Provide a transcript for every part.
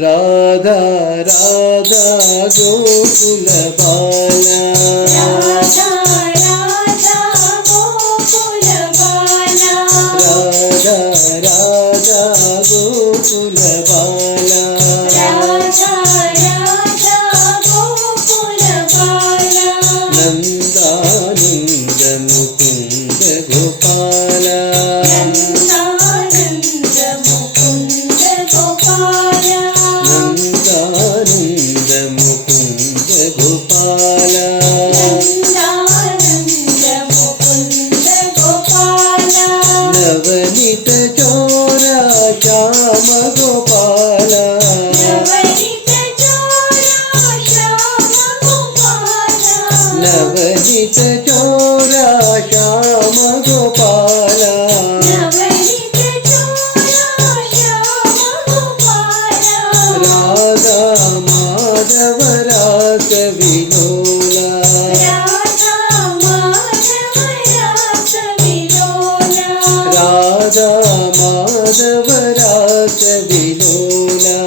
राधा राधा गोकुल बाला राधा राधा गोकुल बाला राधा राधा गोकुल बाला राधा राधा गोकुल बाला नंदानंद मुकुंद गोपाला नंदानंद मुकुंद गोपाला नंदानंद मुकुंद गोपाला नंदानंद मुकुंद गोपाला नवनीत चोरा श्याम गोपाला नवनीत चोरा श्याम गोपाला नवनीत चोरा श्याम गोपाला नवनीत चोरा श्याम गोपाला राधा माधव रास विलोला राधा माधव रास विलोला राधा माधव रास विलोला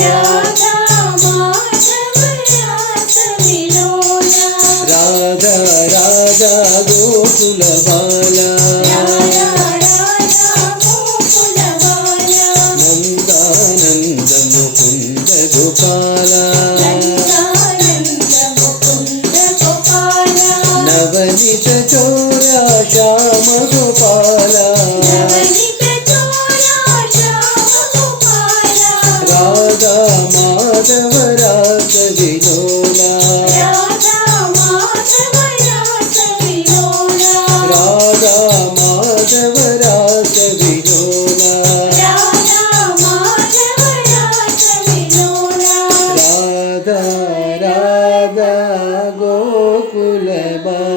राधा माधव रास विलोला राधा राधा गोकुल बाला राधा राधा गोकुल बाला नंदानंद मुकुंद गोपाला नंदानंद मुकुंद गोपाला नवनीत चोरा श्याम गोपाला नवनीत चोरा श्याम गोपाला राधा माधव रास विलोला राधा माधव रास विलोला राधा माधव रास विलोला राधा माधव रास विलोला राधा राधा गोकुल बाला।